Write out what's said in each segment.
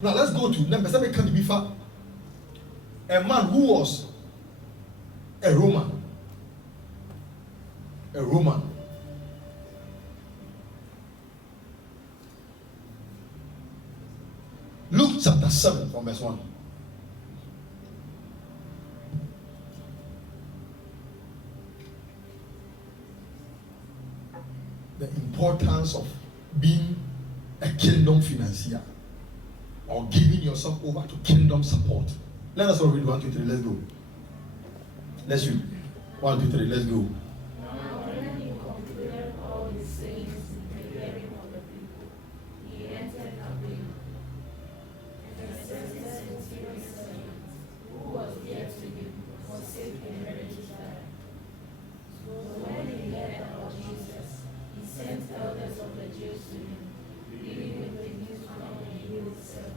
Now let's go to number 7. Can be far. A man who was a Roman. A Roman. Luke chapter 7 from verse 1. The importance of being a kingdom financier or giving yourself over to kingdom support. Let us all read 1, 2, 3. Let's go. Let's read 1, 2, 3. Let's go. Now when he concluded all his sayings in the hearing of the people, he entered Capernaum. And a certain centurion servant, who was dear to him, was sick and ready to die. So when he heard about Jesus, he sent elders of the Jews to him, leading with the news to come and heal his servant.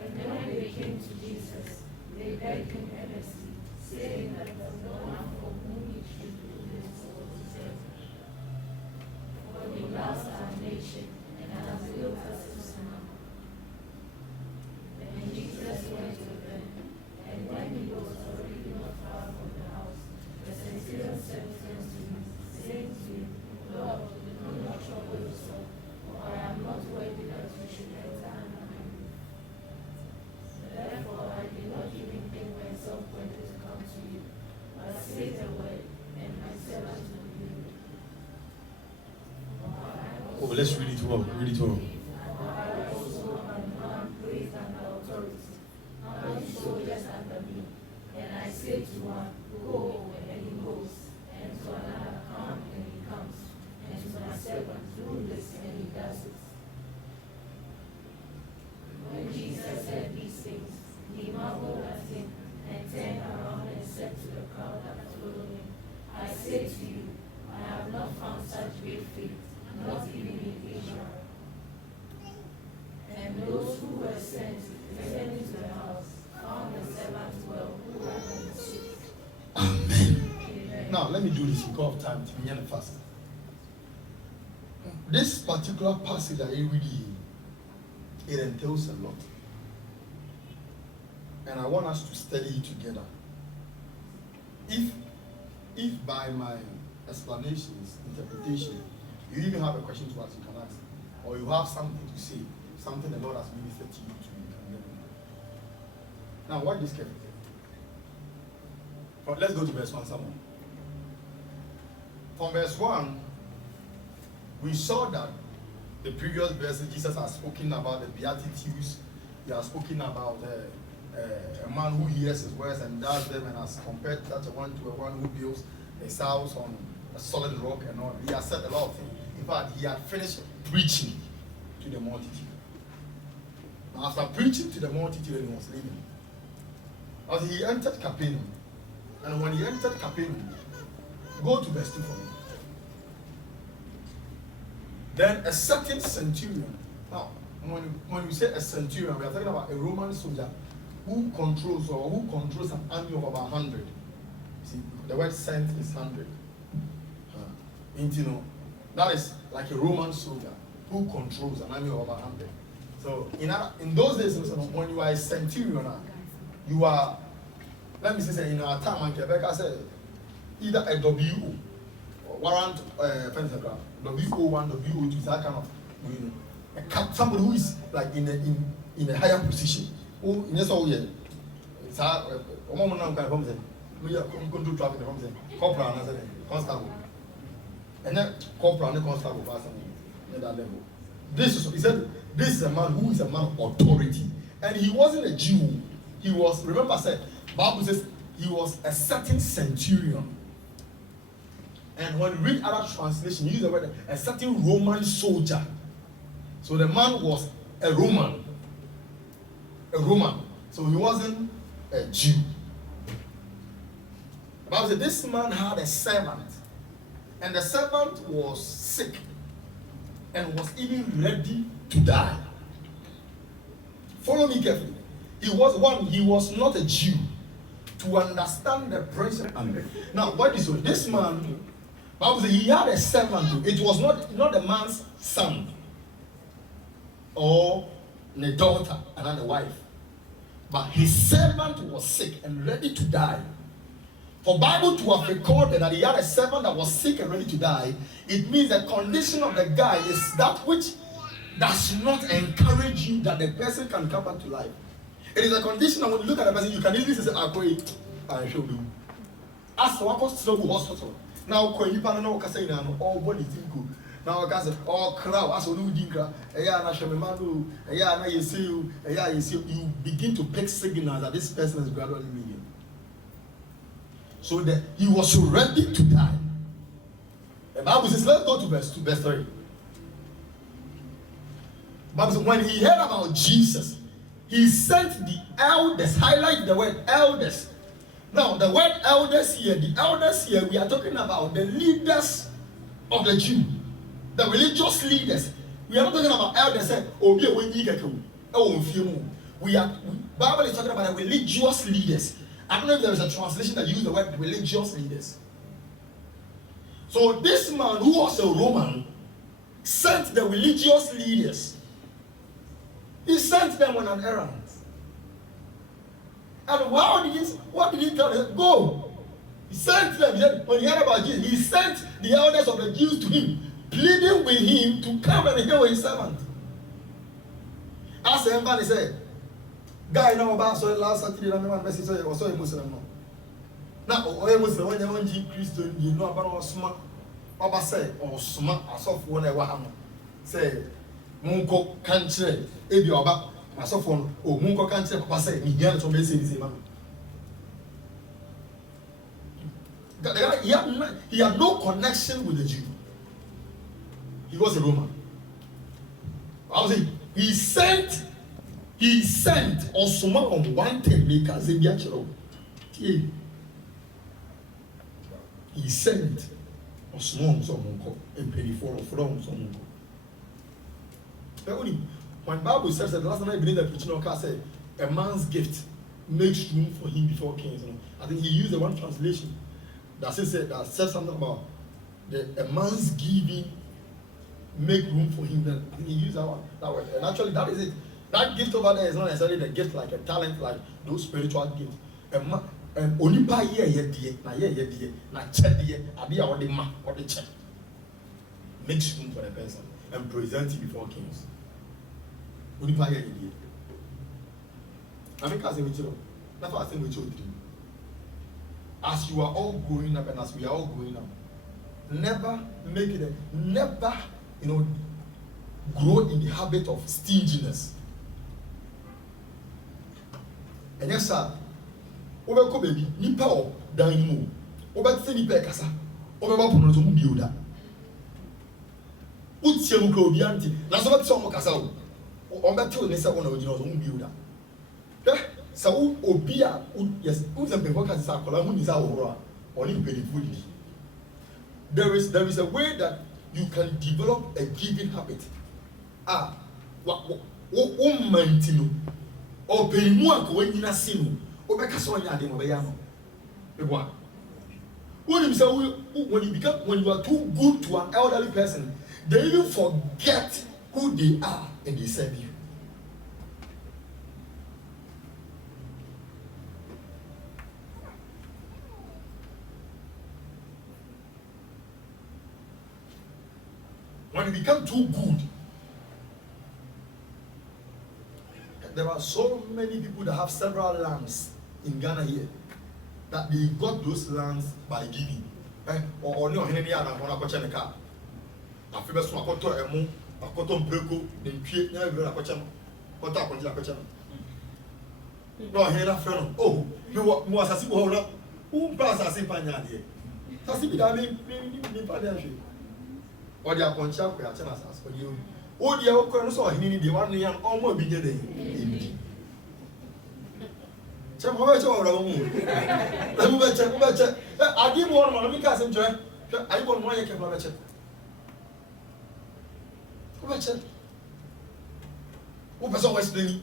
And when they came to Jesus, they begged him earnestly, saying that the one for whom he should do this was dead. For he loves our nation and has built us to snap. And Jesus went with them, and when he was already not far from the house, the centurion sent friends to him, saying to him, Lord, do not trouble yourself, for I am not worthy that you should enter under my roof. Therefore, I did not even think myself worthy to come to you, but say the word, and my servant will be healed. Oh, let's read it well. Read it well. For I also am a man placed under authority, having soldiers under me. And I say to one, Go, and he goes, and to another, Come, and he comes, and to my servant, Do this, and he does it. When Jesus heard these things, he marveled at him, and turned around and said to the crowd that followed him, I say to you, I have not found such great faith, not even in Israel. And those who were sent, returning to the house, found the servant well, who had been sick. Amen. Amen. Now let me do this because of time. To be fast. This particular passage that you read here, it entails a lot. And I want us to study it together. If by my explanations, interpretation, you even have a question to ask, you can ask. Or you have something to say, something the Lord has ministered to you to, you can let me know. Now watch this carefully. Let's go to verse 1 someone. From verse 1, we saw that the previous verses Jesus has spoken about the Beatitudes. He has spoken about a man who hears his words and does them, and has compared such a one to a one who builds his house on a solid rock and all. He has said a lot of things. In fact, he had finished preaching to the multitude. Now, after preaching to the multitude, he was leaving. As he entered Capernaum, and when he entered Capernaum, go to verse 2 for me. Then a certain centurion. Now, when we say a centurion, we are talking about a Roman soldier who controls an army of about 100. See, the word cent is 100. That is like a Roman soldier who controls an army of about 100. So in those days, when you are a centurion, you are, let me say, in our time, Quebec, I said either a WO, warrant, WO1, WO2, that kind of, somebody who is like in a higher position. Oh, in this all year, it's a woman now can come we are going to traffic from them. Corporal and constable. And then corporal and constable at that level. He said, this is a man who is a man of authority. And he wasn't a Jew. He was, remember I said, Bible says he was a certain centurion. And when you read other translation, you use the word a certain Roman soldier. So the man was a Roman. A Roman. So he wasn't a Jew. The Bible said this man had a servant. And the servant was sick. And was even ready to die. Follow me carefully. He was not a Jew. To understand the principle. Now, what is it? This man, Bible says he had a servant. It was not the man's son. or a daughter and a wife. But his servant was sick and ready to die. For Bible to have recorded that he had a servant that was sick and ready to die, it means the condition of the guy is that which does not encourage you that the person can come back to life. It is a condition that when you look at the person, you can easily say, I show you. As the workers to the hospital. Now, when you know, all body good. Now, I say, all crowd, as you do, you begin to pick signals that this person is gradually leaving. So that he was ready to die. The Bible says, let's go to verse 3. Bible says, when he heard about Jesus, he sent the elders, highlight the word elders. Now, the word elders here, we are talking about the leaders of the Jew, the religious leaders. We are not talking about elders. Bible is talking about the religious leaders. I don't know if there is a translation that uses the word religious leaders. So this man who was a Roman sent the religious leaders. He sent them on an errand. And what did he tell them? Go. He sent them. When he heard about Jesus, he sent the elders of the Jews to him, pleading with him to come and heal his servant. As the emperor said, guy now about so last Saturday, I remember message say was so a Muslim. Now, or a Muslim when you want Christian, you know about smart. Papa say or smart as of one I want say Munko country, if you are back. As of one, Munko country, Papa say, he had to message his man. He had no connection with the Jew. He was a Roman. I was saying, he sent Osuma on one thing because he sent Osuma on someone and penny for someone. When Bible says that the last time I believe that preaching on car said a man's gift makes room for him before kings. I think he used the one translation that says something about a man's giving make room for him. Then I think he used that word. And actually that is it. That gift over there is not necessarily the gift like a talent, like those spiritual gifts. Only by year, na check the idea or the ma or the check makes room for the person and present him before kings. Only by year. I mean, cousin, that's what I think we should do. As you are all growing up and as we are all growing up, never make it, never, grow in the habit of stinginess. And yes, sir, over baby, nipa or daimu, over the nipa kasa, over Bapuno to Mubuda. What's your Mubianti? That's what some Casao, or that two Nessa on original Mubuda. So, Obia, yes, who's a Bevoka Sakola, who is our or in food. There is a way that you can develop a giving habit. What mantino or penimua when you are seen, or Becasonia de Mobayano. When you are too good to an elderly person, they even forget who they are and they serve you. When you become too good, there are so many people that have several lands in Ghana here that they got those lands by giving. Or no, any other one I a car. I feel so I got to a moon, I got to break, then create never a question. What happened to the question? No, I hear that friend. Oh, you was a simple hold up. Who pass a simple idea? That's it, I mean, or the Aponcha, we are telling us for you. Oh, the Okono saw him in the 1 year almost beginning. Check over the moon. I give one more because I want one year can check. Who always explaining?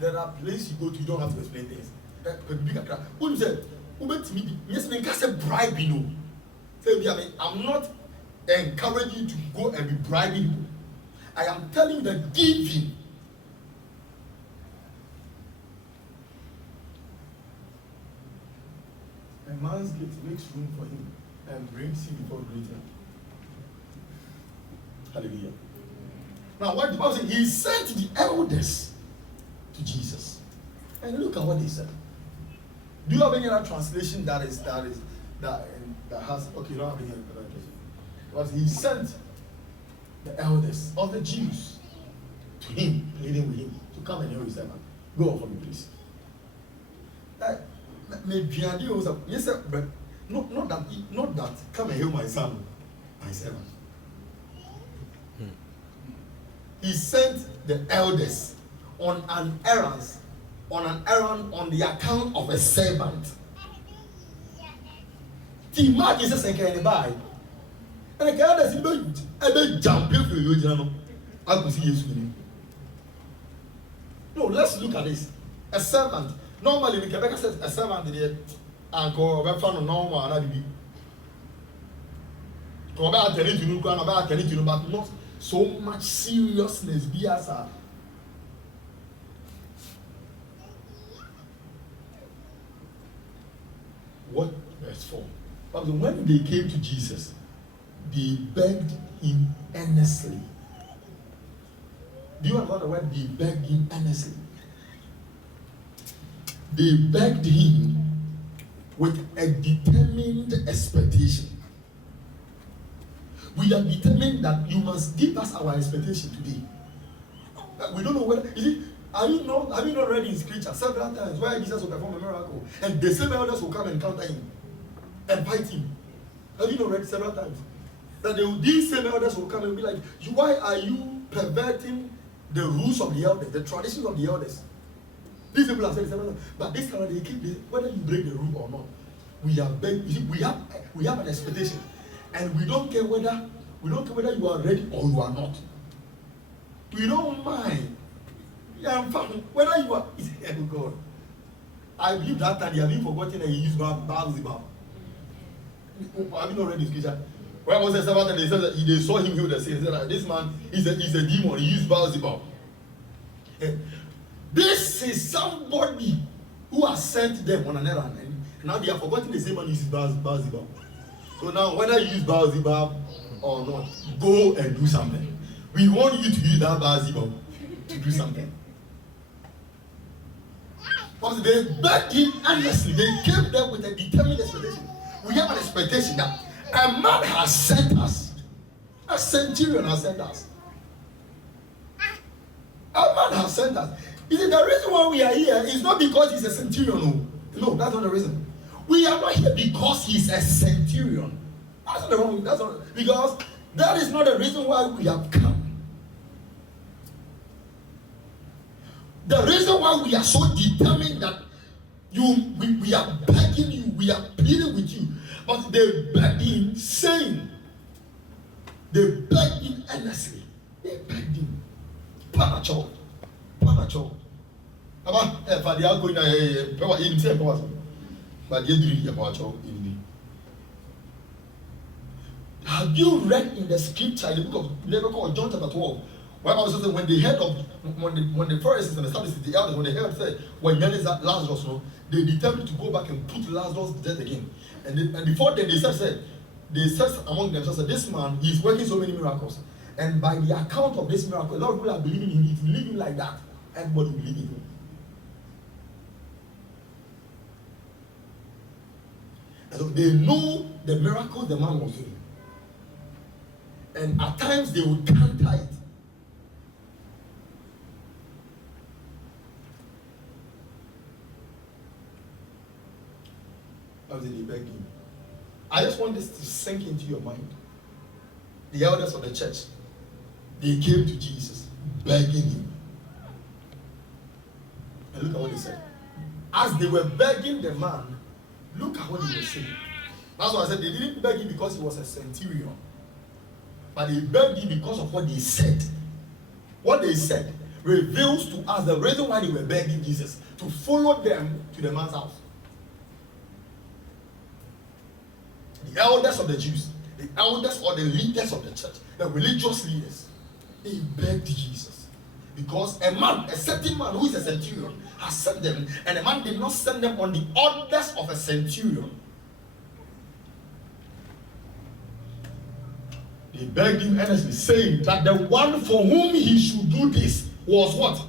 There are places you go to, you don't have to explain things. Who said, who went to me? Yes, because a bribe, you know. Say, I'm not encourage you to go and be bribing people. I am telling you that giving. A man's gate makes room for him and brings him before greater. Hallelujah. Now, what the Bible says, he sent the elders to Jesus. And look at what they said. Do you have any other translation that has okay, you don't have any other translation. Because he sent the elders of the Jews to him, pleading with him to come and heal his servant. Go on for me, please. Maybe yes, but not that come and heal my son, my servant. He sent the elders on an errand on the account of a servant. Mark is just saying buy. And the elders will jump into you. I could see you. No, let's look at this. A servant. Normally, we can say a servant there and go over from normal and be. Go about telling you, but not so much seriousness. Be as a what verse 4? But when they came to Jesus, they begged him earnestly. Do you understand the word? They begged him earnestly. They begged him with a determined expectation. We are determined that you must give us our expectation today. We don't know whether is it. Have you not read in scripture several times where Jesus will perform a miracle and the same elders will come and encounter him and fight him? Have you not read several times that these same elders will come and be like, why are you perverting the rules of the elders, the traditions of the elders? These people have said several times, but this time they keep whether you break the rule or not. We have an expectation, and we don't care whether you are ready or you are not. We don't mind. Yeah, whether you are, oh God. I believe that time they have been forgotten that he used Baal-zebub. Have you not read the scripture? Where was the Sabbath and they said that they saw him heal the sick? They said that this man is a demon. He used Baal-zebub. This is somebody who has sent them on an errand, and now they have forgotten the same man uses Baal-zebub. So now, whether you use Baal-zebub or not, go and do something. We want you to use that Baal-zebub to do something. Because they begged him earnestly. They came there with a determined expectation. We have an expectation that a man has sent us. A centurion has sent us. A man has sent us. You see, the reason why we are here is not because he's a centurion. No, that's not the reason. We are not here because he's a centurion. That's not the wrong. That's not because that is not the reason why we have come. The reason why we are so determined that we are begging you, we are pleading with you, but they begged him, saying, they begged him earnestly. They begged him. Panacho. But they are going to himself. But they do Panacho in me. Have you read in the scripture, in the book of Leviticus, John chapter 12? Where Bible says when they heard of when the Pharisees and the Sadducees, the elders, when they heard say when Lazarus, they determined to go back and put Lazarus to death again. And before then they said among themselves that this man he is working so many miracles, and by the account of this miracle, a lot of people are believing in him. If you believe him like that, everybody will believe in him. And so they know the miracle the man was doing, and at times they would counter it. They begged him. I just want this to sink into your mind. The elders of the church, they came to Jesus begging him. And look at what they said. As they were begging the man, look at what he was saying. That's why I said they didn't beg him because he was a centurion, but they begged him because of what they said. What they said reveals to us the reason why they were begging Jesus to follow them to the man's house. The elders of the Jews, the elders or the leaders of the church, the religious leaders, He begged Jesus. Because a certain man who is a centurion has sent them, and the man did not send them on the orders of a centurion. He begged him earnestly, saying that the one for whom he should do this was what?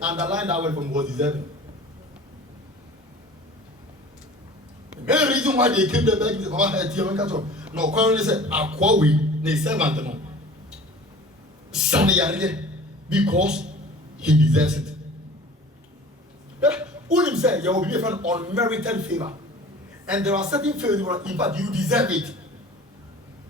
Underline that word from was deserving. The main reason why they came there begging Papa had to no, currently said, Akwawi, the servant, no. Because he deserves it. Unim said, you will be an unmerited favor. And there are certain favors, in fact, you deserve it.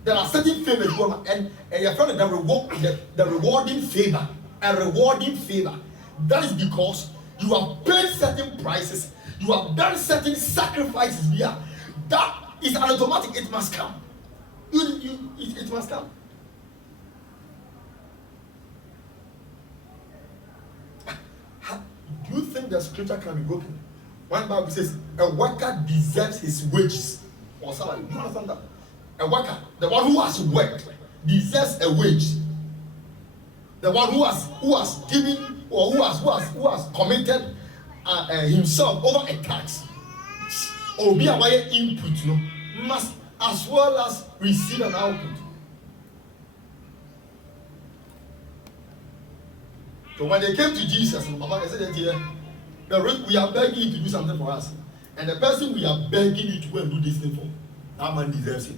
There are certain favors, and your friend, the rewarding favor, a rewarding favor. That is because you have paid certain prices, you have done certain sacrifices here. That is an automatic, it must come. It must come. Do you think the scripture can be broken? One Bible says, a worker deserves his wages or salary. Do you understand that? A worker, the one who has worked, deserves a wage. The one who has given or who has committed himself over a tax or be aware input, no, must as well as receive an output. So when they came to Jesus, Papa said, we are begging you to do something for us. And the person we are begging you to go and do this thing for, that man deserves it.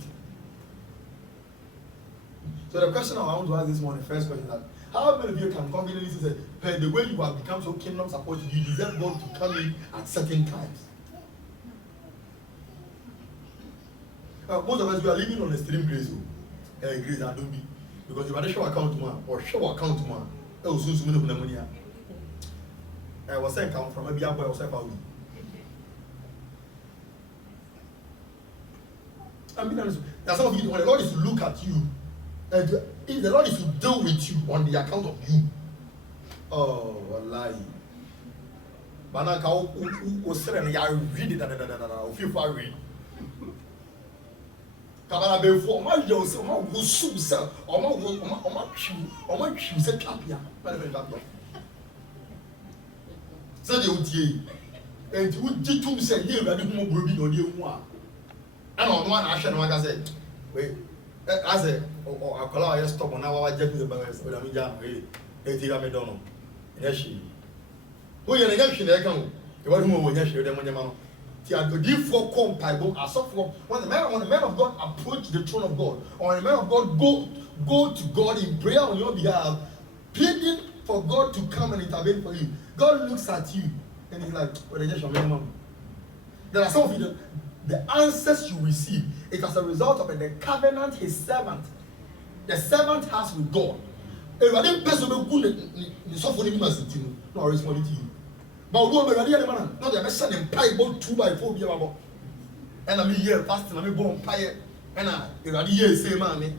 So the question I want to ask this morning, first question is that, how many of you can confidently say, hey, the way you have become so kingdom supported, you deserve God to come in at certain times? Most of us, we are living on extreme grace. Grace, I don't be. Because if I show account tomorrow, or show account tomorrow, I was soon to the money. I was saying, come from a boy or self. I mean, that's some of you, when the Lord is to look at you, and if the Lord is to deal with you on the account of you, oh, wallahi. But now, who said, I read it, I feel far away. Kabala before, my yours, or my soup, or my shoes, a tapia. So the OTA, and you did to say, here, I didn't know Ruby or you one. And on one action, like I said, wait, I said, or I call I stop on our jet with the birds, but I'm young, they take a Madonna. Yes, she. Who you're an election, they come. You want more when you share them on your mouth. When the man of God approach the throne of God, or the man of God go to God in prayer on your behalf, pleading for God to come and intervene for you, God looks at you and he's like, well, there are some of you, the answers you receive, it as a result of the covenant the servant has with God. If I didn't person the suffering no responding to you. But we are ready, man. Not the best and pie about 2x4 beer about. And I'm here fasting, I'm born pie, and I'm ready here, say, man.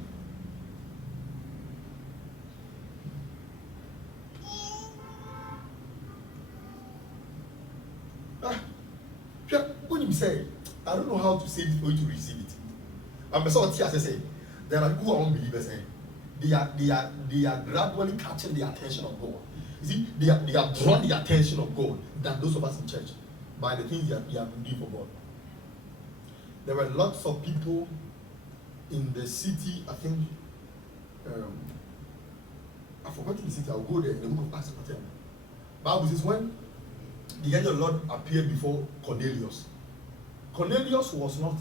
When you say, I don't know how to say it for you to receive it. I'm so tears, I say, there are people who are unbelievers, they are gradually catching the attention of God. You see, they have drawn the attention of God than those of us in church by the things they have been doing for God. There were lots of people in the city, I think, I forgot the city, I'll go there in the book of Acts. Bible says when the angel of the Lord appeared before Cornelius. Cornelius was not,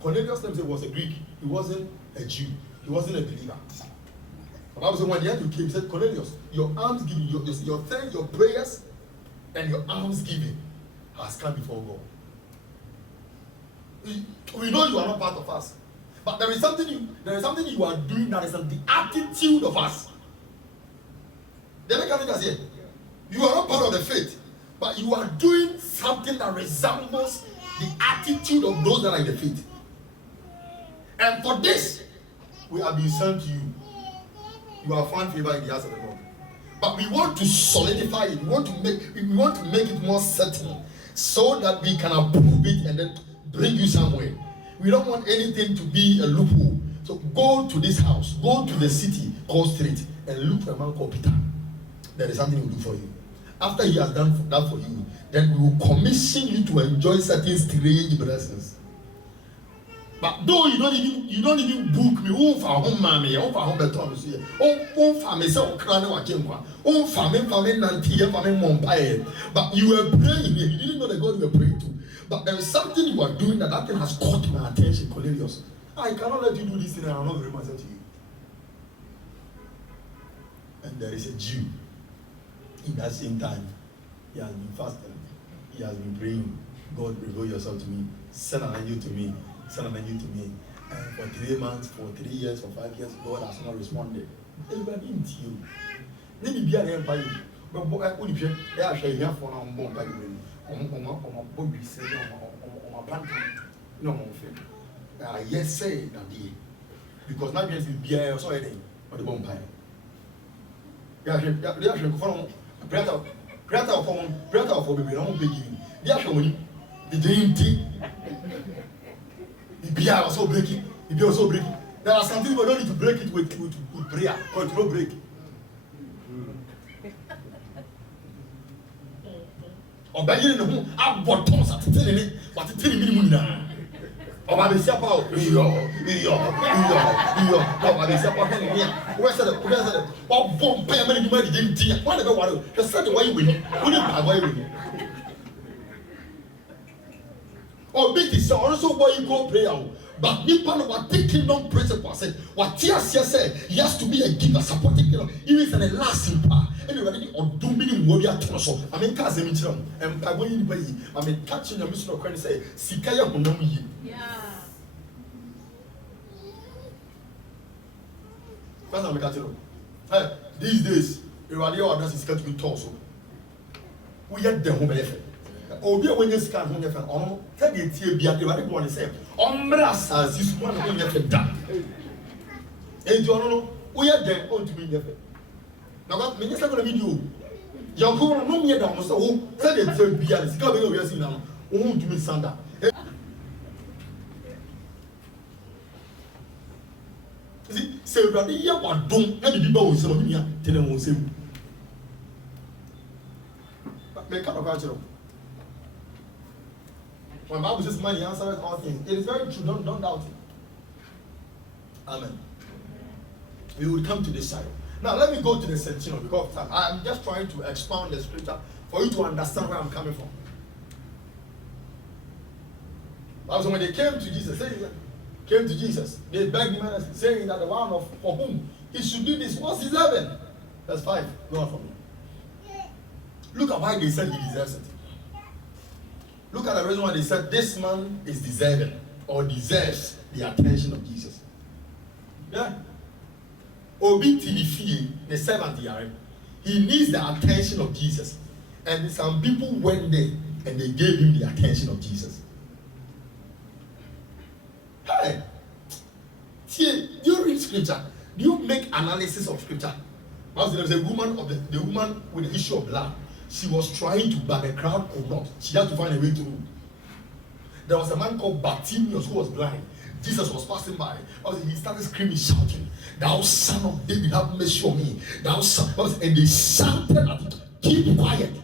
Cornelius was a Greek, he wasn't a Jew, he wasn't a believer. The Bible says when the angel came, he said, Cornelius, your alms giving, your thanks, your prayers, and your alms giving has come before God. We know you are not part of us, but there is something you are doing that is the attitude of us. You are not part of the faith, but you are doing something that resembles the attitude of those that are in the faith. And for this, we have been sent to you. You have found favor in the eyes of the Lord. But we want to solidify it. We want to make it more certain so that we can approve it and then bring you somewhere. We don't want anything to be a loophole. So go to this house, go to the city called Street, and look for a man called Peter. There is something he will do for you. After he has done that for you, then we will commission you to enjoy certain strange blessings. But though you don't even book me, for home mommy, for home beton, for me, so crown or jimpa, for me, nanti, for me, mompaye. But you were praying, you didn't know the God you were praying to. But there is something you are doing that thing has caught my attention, Cornelius. I cannot let you do this thing and I'm not very much to you. And there is a Jew. In that same time, he has been fasting, he has been praying. God, reveal yourself to me, send an angel to me, send an angel to me. And for 3 months, for 3 years, for 5 years, God has not responded. Everybody in you. Maybe be an empire. But I only share here for now. No, yes, say that because not just be a so anything, but the bonfire. Creator for baby, don't be giving. The actual money, the dainty. The beer also breaking, the beer also breaking. There are some things we don't need to break it with prayer, control break. Or by you know, I've bought tons at telling it, but it's telling me now. Or by the Sapa, by the Sapa, where's the bomb payment? You might didn't tear. Whatever, just said the way you win. Wouldn't have why we or big is also why you go pray out. But Nippon was taking on principles. What Tiasia said, he has to be a giver, supporting him, even a lasting power. Anybody or doing warrior torso. I mean, Kazim, and I want you to I mean, touching a mission of Christ say, Sikaya Kunomi. Yeah. These days, you are the orders is got to be torso. We had the home effort. Obi a wenye scan ho nyefe ono ta de tie bia de wade go ne se omra asasi so na ho nyefe da enti ono no wo ye den on to be nyefe na ga me nyesa go na video ya ko no me da mo so wo ta de tie bia de sika be go yesi na no wo to me sanda se wade ye wadom na de bi ba wo se no ni ya tene wo se me ka ba chiro. When the Bible says money answers all things, it is very true. Don't doubt it. Amen. We will come to this side. Now let me go to the centurion because of time. I'm just trying to expound the scripture for you to understand where I'm coming from. Also, when they came to Jesus, they begged him saying that the one for whom he should do this was deserving. Verse 5. Go on for me. Look at why they said he deserves it. Look at the reason why they said this man is deserving or deserves the attention of Jesus. Yeah. Obi Tilifi, the servant here, he needs the attention of Jesus. And some people went there and they gave him the attention of Jesus. Hey, see, do you read scripture? Do you make analysis of scripture? Because there was a woman the woman with the issue of blood. She was trying to, but the crowd could not. She had to find a way through. There was a man called Bartimaeus who was blind. Jesus was passing by. He started screaming, shouting, "Thou son of David, have mercy on me. Thou son." And they shouted at him, "Keep quiet.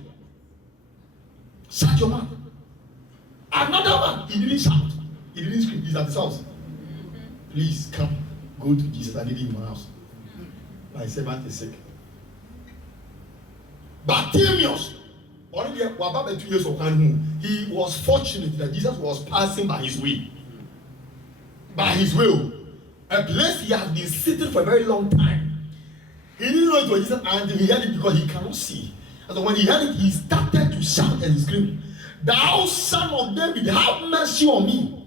Shut your mouth." Another man, he didn't shout. He didn't scream. He's at his house. "Please come, go to Jesus. I need him in my house. My servant is sick." Bartimaeus, already about 2 years of time, he was fortunate that Jesus was passing by his way. By his will. A place he had been sitting for a very long time. He didn't know it was Jesus until he heard it because he cannot see. And so when he heard it, he started to shout and scream, "Thou son of David, have mercy on me.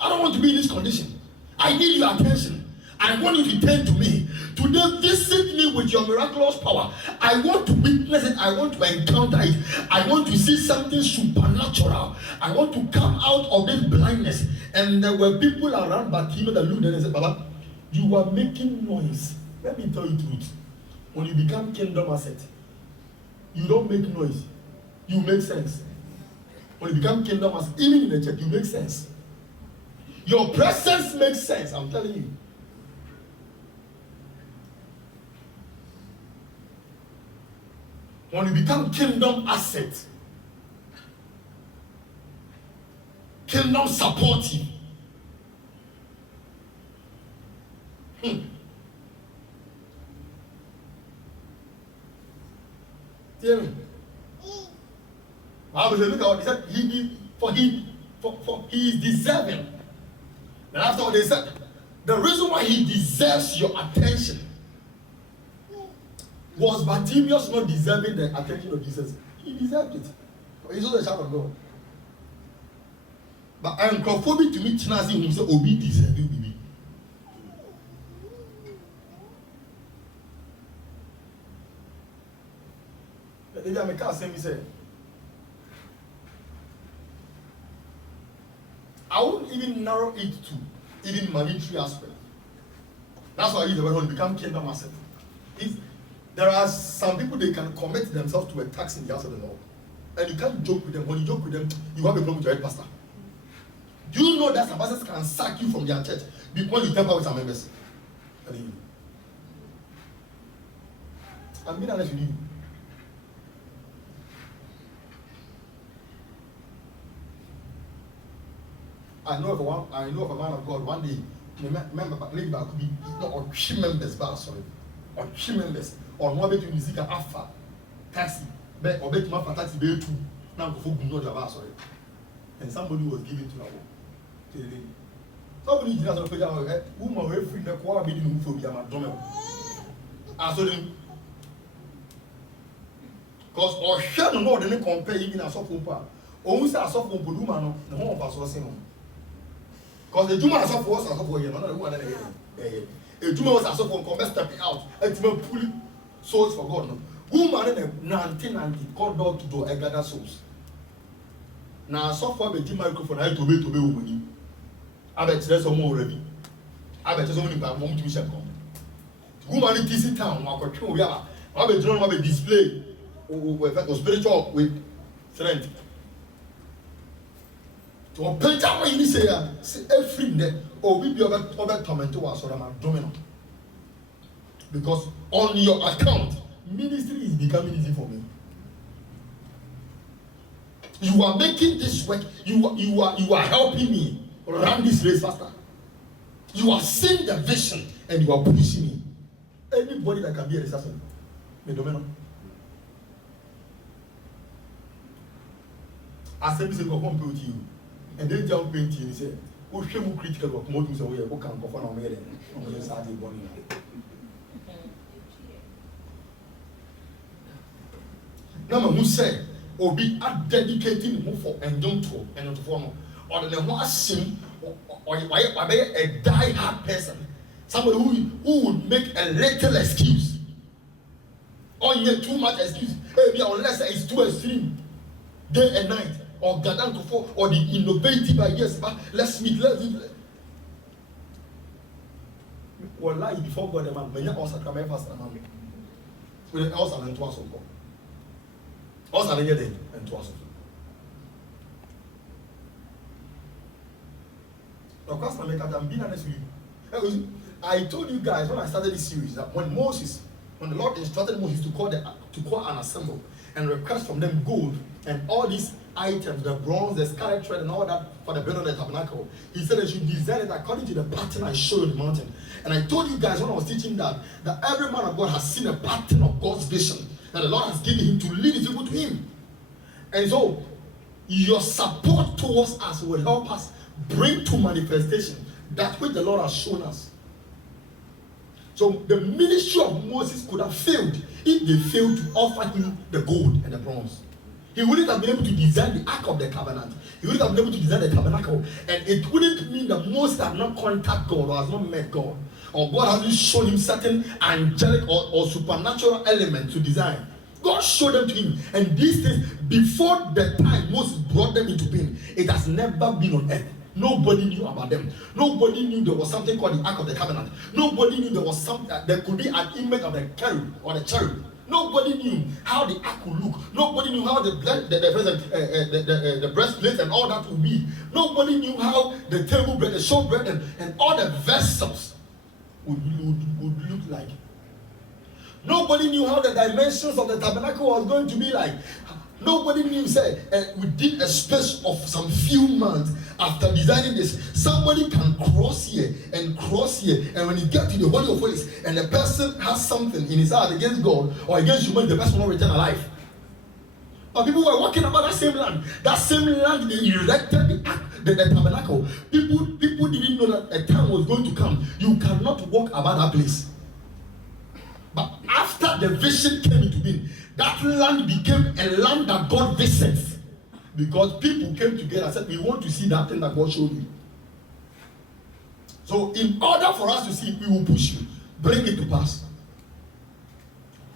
I don't want to be in this condition. I need your attention. I want you to turn to me. Today, visit me with your miraculous power. I want to witness it. I want to encounter it. I want to see something supernatural. I want to come out of this blindness." And there were people around Bartimaeus that looked and said, "Baba, you are making noise." Let me tell you the truth. When you become kingdom asset, you don't make noise. You make sense. When you become kingdom asset, even in the church, you make sense. Your presence makes sense. I'm telling you. when you become kingdom asset, kingdom supportive, hear me? Bible says, look at what he said. He is deserving. And after what they said, the reason why he deserves your attention was Bartimaeus not deserving the attention of Jesus. He deserved it. He's also a child of God. But I am conforming to me, Chinazi, who said, Obi deserve you, baby. The American sent me say, I won't even narrow it to even monetary aspect. That's why I use the word when become kingdom asset. There are some people, they can commit themselves to a tax in the house of the Lord. And you can't joke with them. When you joke with them, you have a problem with your head pastor. Do you know that some pastors can sack you from their church when you temper with some members? I'm being honest with you. I know of a man of God. One day, remember, maybe I could be not on 3 members, but sorry, on 3 members, or one bit music alpha taxi, or bet my taxi be 2. Now go for good not sorry. And somebody was giving to that one. Somebody did not pay woman away free the quality being for your madonna. I saw him. Because or share no more than compare even a soft pumper. Almost a soft pumper woman, the home of us was saying. Because the Juma was a for you, another one. A Juma was a for come stepping out, and to pull souls for God. Woman in 1990 called door to door, I gather souls. Now, so far, the microphone I to be woman. I bet there's some more already. I bet there's only by one to shall come. Woman in TC town, Marco, we are. I bet you don't have a display or spiritual with strength. To paint out what you say, every day, or we be over torment to us or I'm domino. Because on your account, ministry is becoming easy for me. You are making this work, you are helping me run this race faster. You are seeing the vision and you are pushing me. Anybody that can be a assassin, may domino. I said, this is going to compare with you. And then jump into you and say, oh, she will critical of motives away, who can go for a minute. Number who said, or be dedicating move for and don't talk and not form, or the one sim or a die-hard person, somebody who would make a little excuse, or yet too much excuse, maybe unless it's too extreme, day and night. Or Gadan to fall, or the innovative ideas, let's meet, let's do it. Well, lie before God, the man, many also come here fast and man. With the house and 2 hours of God. Also, I get it and 2 hours of God. Of course, I'm being honest with you. I told you guys when I started this series that when the Lord instructed Moses to call an assembly and request from them gold and all these items, the bronze, the scarlet thread, and all that for the building of the tabernacle, he said they should design it according to the pattern I showed on the mountain. And I told you guys when I was teaching that every man of God has seen a pattern of God's vision that the Lord has given him to lead his people to him. And so, your support towards us will help us bring to manifestation that which the Lord has shown us. So, the ministry of Moses could have failed if they failed to offer him the gold and the bronze. He wouldn't have been able to design the Ark of the Covenant. He wouldn't have been able to design the tabernacle. And it wouldn't mean that Moses have not contacted God or has not met God. Or God hasn't shown him certain angelic or supernatural elements to design. God showed them to him. And these things, before the time Moses brought them into being, it has never been on earth. Nobody knew about them. Nobody knew there was something called the Ark of the Covenant. Nobody knew there was there could be an image of the cherub or the cherub. Nobody knew how the ark would look. Nobody knew how the breastplate and all that would be. Nobody knew how the table bread, the showbread, and all the vessels would look like. Nobody knew how the dimensions of the tabernacle was going to be like. Nobody knew, say, within a space of some few months after designing this, somebody can cross here, and when you get to the Holy of Holies, and the person has something in his heart against God or against humanity, the person will not return alive. But people were walking about that same land. That same land, they erected the tabernacle. People didn't know that a time was going to come. You cannot walk about that place. But after the vision came into being, that land became a land that God visits. Because people came together and said, we want to see that thing that God showed you. So in order for us to see it, we will push you. Bring it to pass.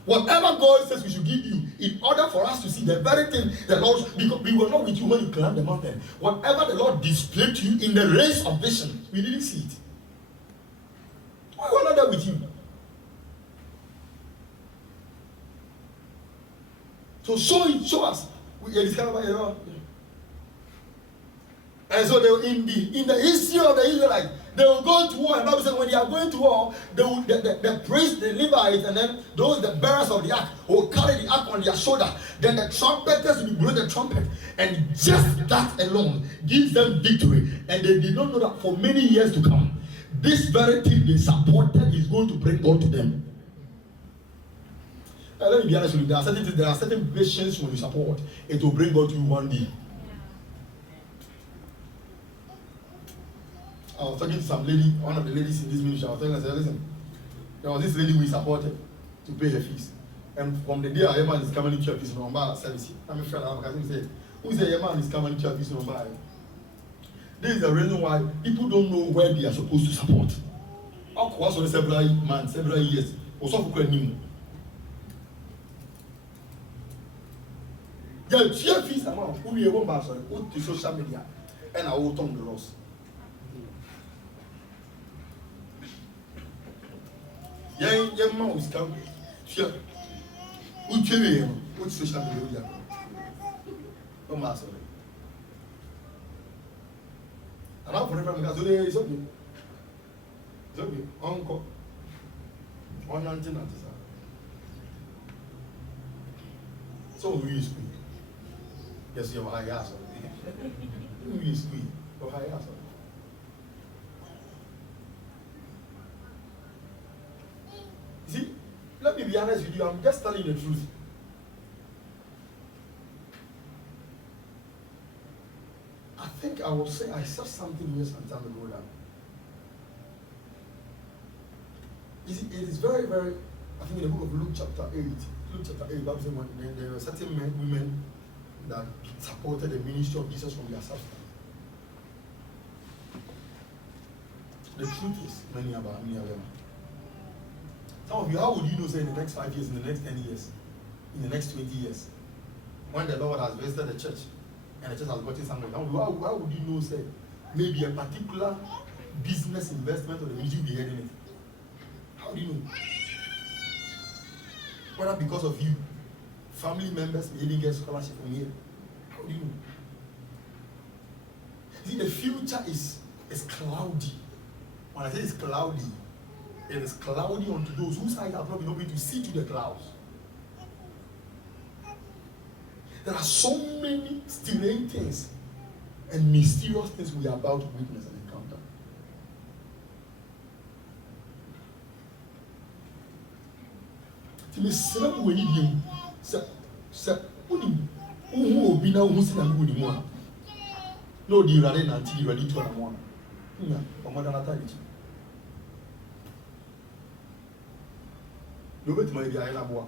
Whatever God says we should give you, in order for us to see the very thing the Lord, because we were not with you when you climbed the mountain. Whatever the Lord displayed to you in the rays of vision, we didn't see it. We were not there with you. So show us. We discovered, and so they were in the history of the Israelites, they will go to war. And the Bible says when they are going to war, the priest, the Levites, and then those the bearers of the ark will carry the ark on their shoulder. Then the trumpeters will blow the trumpet, and just that alone gives them victory. And they did not know that for many years to come, this very thing they supported is going to bring God to them. Let me be honest with you. There are certain patients when you support, it will bring God to you one day. I was talking to some lady, one of the ladies in this ministry. I was telling her, I said, listen, there was this lady we supported to pay her fees. And from the day our man is coming to church, fees from our service. I'm a friend of mine, said, who said your man is coming to church, fees from our. This is the reason why people don't know where they are supposed to support. I was on several months, several years. Also for new. Yeah, share fees amount. Who we won't buy sorry. Put to social media, and I will turn the loss. Young man is coming. Share. Who tell you? What social media? Oh, master. And I'm for everyone because today is okay. It's okay. Uncle. 199. So who is good? Yes, you're high ass. Who is good? You're high ass. See, let me be honest with you, I'm just telling the truth. I think I will say I said something here some time ago that it is very, very, I think in the book of Luke chapter 8, Bible says when there were certain women that supported the ministry of Jesus from their substance. The truth is, many of them. Some of you, how would you know, say, in the next 5 years, in the next 10 years, in the next 20 years, when the Lord has visited the church and the church has gotten something, how would you know, say, maybe a particular business investment or the ministry will be heading it? How do you know? Whether because of you, family members may even get scholarship from here. How do you know? See, the future is cloudy. When I say it's cloudy, it is cloudy unto those whose eyes have not been open to see to the clouds. There are so many strange things and mysterious things we are about to witness and encounter. See, me sinamu we need you. Se uni uhu obi na uhu sinamu we ni mo. No di rade na ti di ready to na mo. Nya, omoda na tadi. No bet my dia na boa.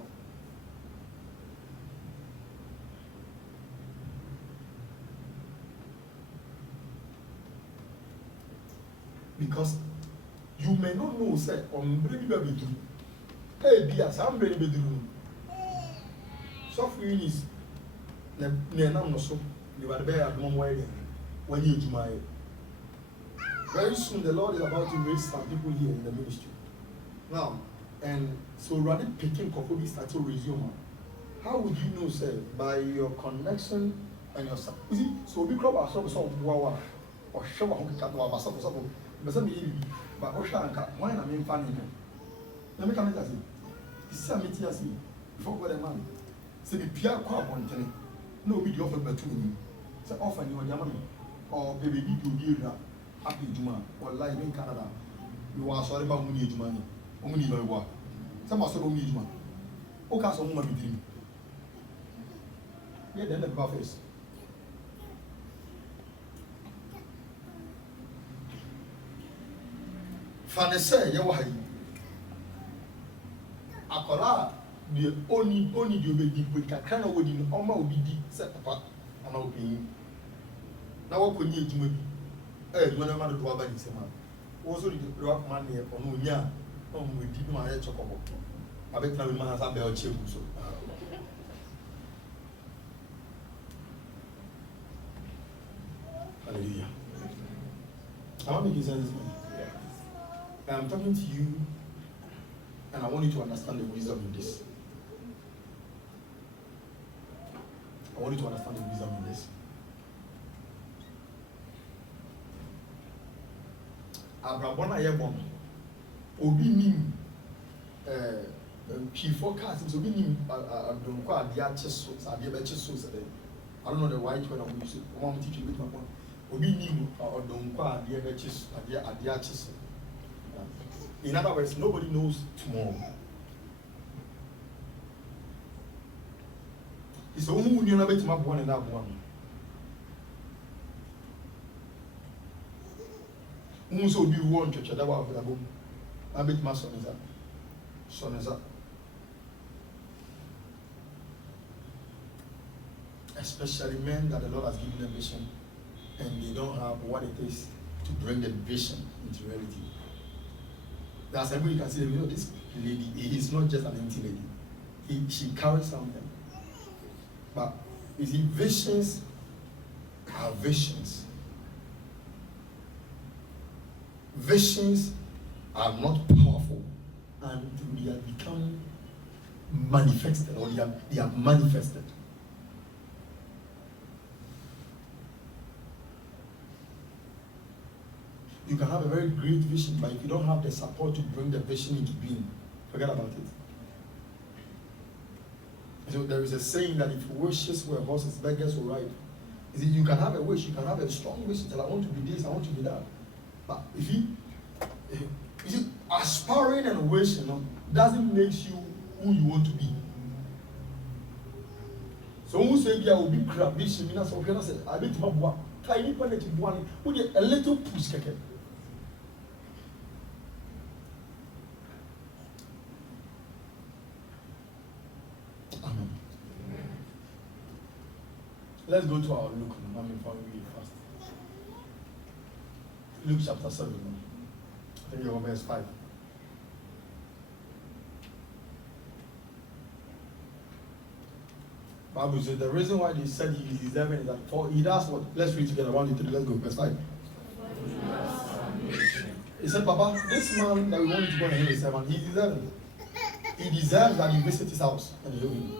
Because you may not know, say, baby do. Hey, be as I'm ready to do. So, for you, is no so. You are there at one wedding when you do my. Very soon, the Lord is about to raise some people here in the ministry. Now, and so rather picking Kofobi start to resume. How would you know, say, by your connection and your. You see, so we crop ourselves some wawa or show a hockey cat or but some but Oshanka, why am I funny? Let me come and say. see me tia see before God man say the pia kwa bontene no be the offer betu ni say offer ni onyama me or baby di obi ra happy juma wallahi in Canada you are sorry ba mu ni juma ni o mu ni ba wa say ma so mu ni juma o ka so mu ma bi diri yeah then the face fane say ye wa yi akola the only the obedi boy kakra na wodi no oma obi di se papa ana obi na wo konye ejuma bi ejuma na ma do aba ni se ma wo so di rock man ne ono nya o mo di no aye chokobo abetna we ma sa be o chegu so hallelujah. I want to make sense. I'm talking to you and I want you to understand the wisdom in this. I want you to understand the wisdom in this. Abrabona yebon obi nim key forecast so obi nim adonko ade ache so ade be che so say I don't know the white word I'm using. Mom teach you with my point. Obi nim adonko ade be che so ade ache so. In other words, nobody knows tomorrow. It's a woman you know bet my one and that one. So be one church that was available. I bet my son is up. Son is up. Especially men that the Lord has given them vision and they don't have what it is to bring the vision into reality. There's somebody you can see, you know, this lady is not just an empty lady. She carries something. But you see, visions are visions. Visions are not powerful and they have become manifested or they have manifested. You can have a very great vision, but if you don't have the support to bring the vision into being, forget about it. So there is a saying that if wishes were horses, beggars will ride. You can have a wish, you can have a strong wish that I want to be this, I want to be that. But if you aspiring and wishing doesn't make you who you want to be. So when you say I will be crap, I say I need to have tiny penalty one, a little push. Amen. Let's go to our Luke. I mean, for really fast. Luke chapter 7. I think you're on verse 5. Bible says the reason why they said he is deserving is that for he does what? Let's read together. 1, 2, 3. Let's go. Verse 5. He said, Papa, this man that we want to go and hear his servant, he deserves it. He deserves that you visit his house and heal him.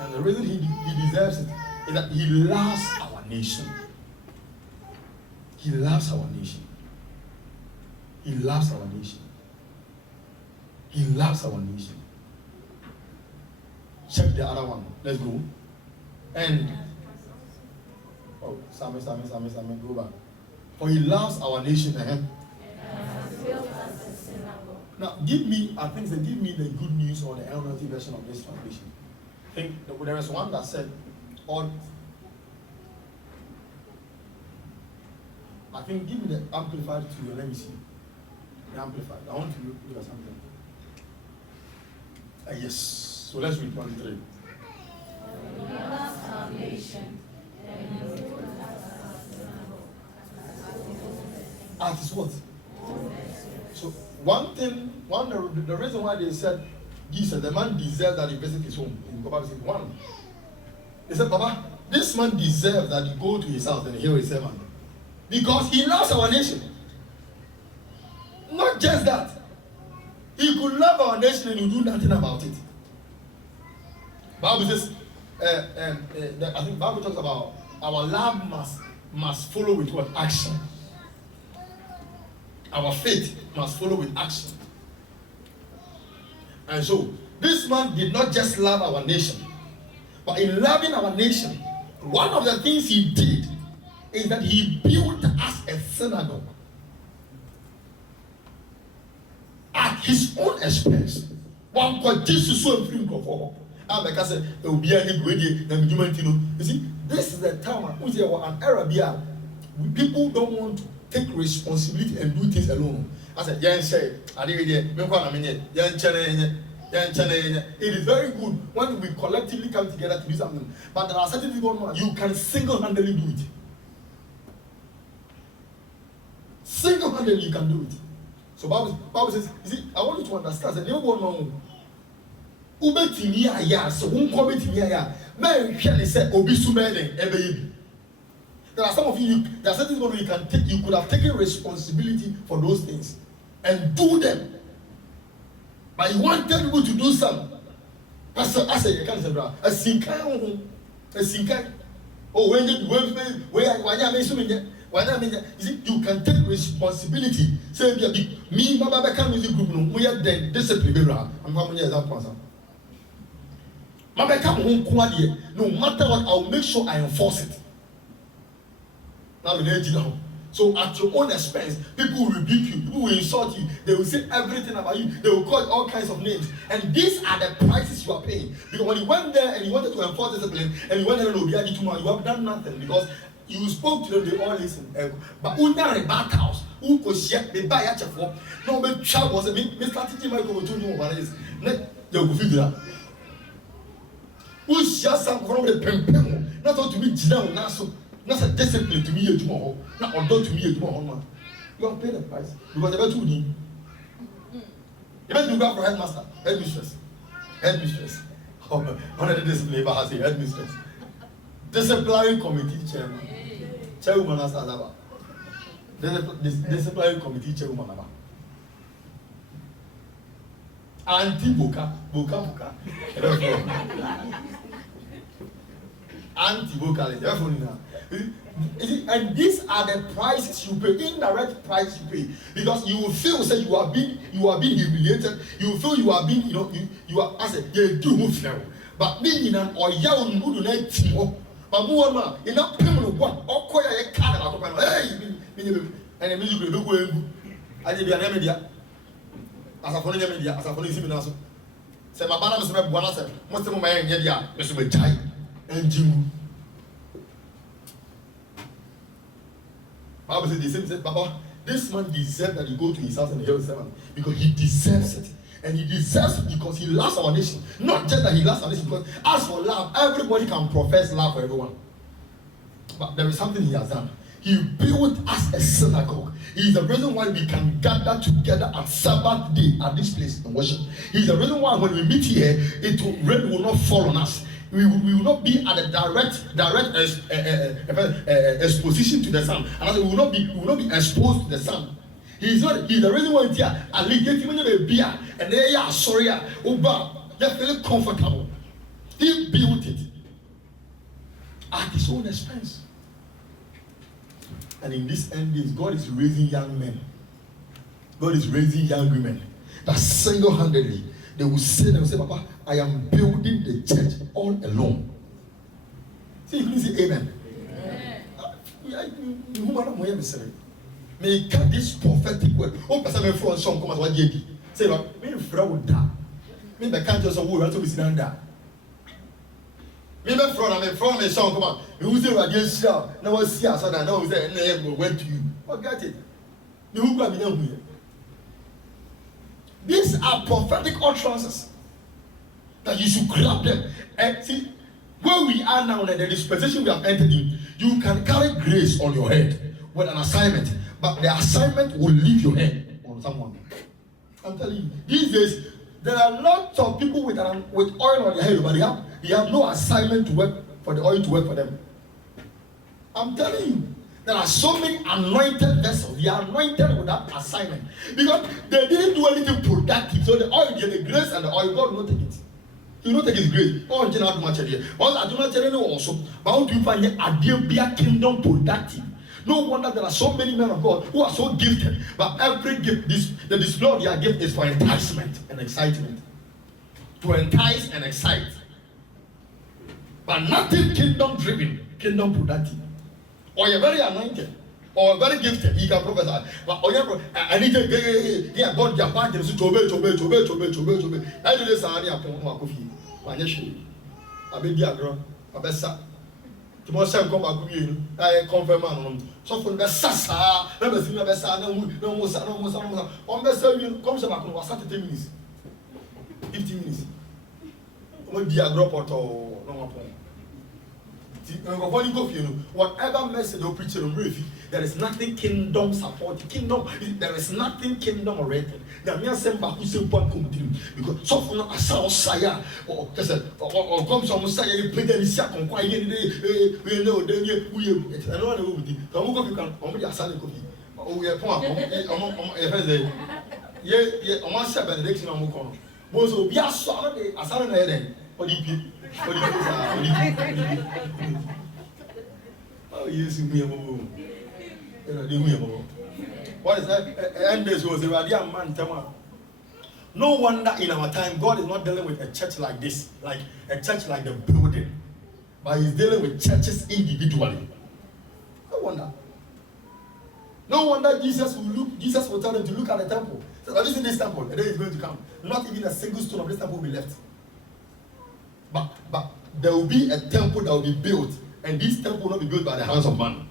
And the reason he deserves it is that he loves our nation. He loves our nation. He loves our nation. He loves our nation. Check the other one. Let's go. And Sammy, go back. For he loves our nation. Now, give me the good news or the NLT version of this translation. I think there is one that said, I think give me the amplified to let me see. The amplified. I want to look at something. Yes. So let's read 1 to 3. He loves our nation, and he At his what? So the reason why they said Jesus, the man deserves that he visit his home. In Bible says 1. They said, Papa, this man deserves that you go to his house and hear his sermon. Because he loves our nation. Not just that. He could love our nation and do nothing about it. Bible says, I think Bible talks about our love must follow with what? Action. Our faith must follow with action. And so, this man did not just love our nation, but in loving our nation, one of the things he did is that he built us a synagogue at his own expense. One called Jesus so free for you see, this is the time when an Arabia people don't want to take responsibility and do things alone. I said, it is very good when we collectively come together to do something. But there are certain people you can single-handedly do it. Single-handedly you can do it. So Bible says, you see, I want you to understand that everyone knows. So there are some of you, there are certain people you can take, you could have taken responsibility for those things and do them. But you want people to do something. Pastor, I say you can't say, bro. A sinkai. Oh, when you see, you can take responsibility. Say, me, my Baba can music group, we are then discipline. I'm coming here as a person. Mama come home, no matter what, I'll make sure I enforce it. Now we need you now. So at your own expense, people will rebuke you, people will insult you, they will say everything about you, they will call all kinds of names. And these are the prices you are paying. Because when you went there and you wanted to enforce discipline, and you went there and you have done nothing because you spoke to them, they all listen. But who now a bad house? Who could share the buy at your phone? No, but child was a big strategy. Michael told you about this. You'll figure out. Who shares some from the pimp? Not all to be down now. Not a discipline to me tomorrow, not although to me tomorrow. You are paying the price because the better need. You better go for headmaster, headmistress. One of the discipline has a headmistress. Disciplinary committee chairwoman as Azaba. Disciplinary committee chairwoman. Anti-Boka. Anti-vocal, therefore now. And these are the prices you pay, indirect price you pay, because you will feel say you are being humiliated. You will feel you are being, you are as a do move now. But being an or yaw mudu na timo. But more man, in that permanent one, or quite a car about and a music will go. I did an media as a phone media, as a phone is say my banner is one of them. Most of my media, Mr. Jai. And Jim. Bible says the same said, Papa, this man deserves that you go to his house and hear his sermon because he deserves it. And he deserves it because he loves our nation. Not just that he loves our nation, because as for love, everybody can profess love for everyone. But there is something he has done. He built us a synagogue. He is the reason why we can gather together at Sabbath day at this place and worship. He is the reason why when we meet here, rain will not fall on us. We will not be at a direct exposition to the sun. And we will not be exposed to the sun. He's the reason why it's here. At least get him in a beer and they are sorry. They're feeling comfortable. He built it at his own expense. And in this end days, God is raising young men. God is raising young women that single-handedly they will say, Papa, I am building the church all alone. See, you can say amen. May cut this prophetic word. Oh, Pastor, my friend, song come as what you did. Say, me friend would die. Me the can't just a word to be sitting down. Me my friend, my song come on. You say what you say. Now I see us, and I know that name went to you. Forget it. You got me down here. These are prophetic utterances that you should grab them. And see, where we are now, the dispensation we have entered in, you can carry grace on your head with an assignment, but the assignment will leave your head on someone. I'm telling you, these days, there are lots of people with oil on their head, but they have no assignment to work for the oil to work for them. I'm telling you. There are so many anointed vessels. They are anointed with that assignment because they didn't do anything productive. So the oil, the grace and the oil, God will not take it. He will not take His grace. Oh, you not much idea. Well, I do not tell you also. But how do you find the idea be a kingdom productive? No wonder there are so many men of God who are so gifted. But every gift, the display of their gift is for enticement and excitement. to entice and excite, but nothing kingdom driven, kingdom productive. Or you're very anointed, or very gifted, he can prophesy. But or you're I need to get God your band to chobe. I do this and I come coffee. I be the agro, a bessa. Tomorrow, come back with you. I confirm on so for the Sasa, never seen a Bessa, no more. On the serving comes back on 30 minutes, 15 minutes. What be a drop or no more. Whatever message you're preaching, there is nothing kingdom support. Kingdom, there is nothing kingdom oriented. There are some who say one continue because so for a sound saya or comes from Saya, you put any sack on quiet. We know then you I don't know who you can only a Sunday coffee. Oh, we are point. Yeah, on one side benediction on Mukon. Most of you are sorry, a Sunday then. What do you oh, yes, what is that? And this was a radiant man. No wonder in our time God is not dealing with a church like this, like a church like the building, but He's dealing with churches individually. No wonder. No wonder Jesus will tell them to look at the temple. So, have you seen this temple? The day is going to come. Not even a single stone of this temple will be left. But there will be a temple that will be built, and this temple will not be built by the hands of man.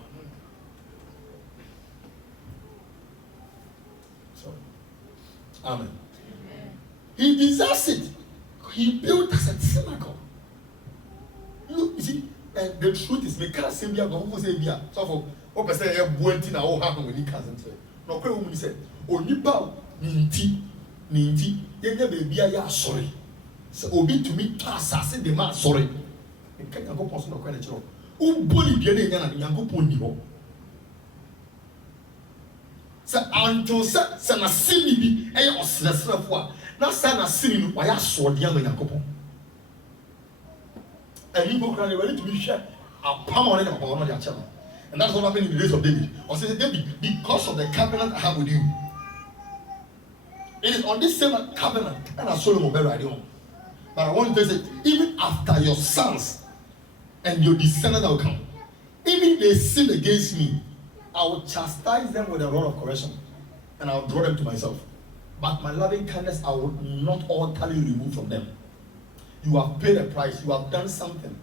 So, amen. He deserves it. He built as a synagogue. You see, and the truth is, we can't say we are going to say we are. So for what person here wanting na all happen when he can't say. No, quite woman said, "Only bow ninti. You never be a sorry." So obi to me pass as the man sorry. E kan yango pon so no kwa na chiro. O boli bia na nya na yango pon ni ho. So until se na simi bi e osresrefo a na sa na simi no wa ya so de am yango pon. And you go ready to be share a palm on it about the channel. And that's what happened in the days of David. Or say David, because of the covenant I have with you. It is on this same covenant and as Solomon buried on. But I want to say, even after your sons and your descendants will come, even if they sin against me, I will chastise them with a rod of correction, and I will draw them to myself. But my loving kindness I will not utterly remove from them. You have paid a price. You have done something.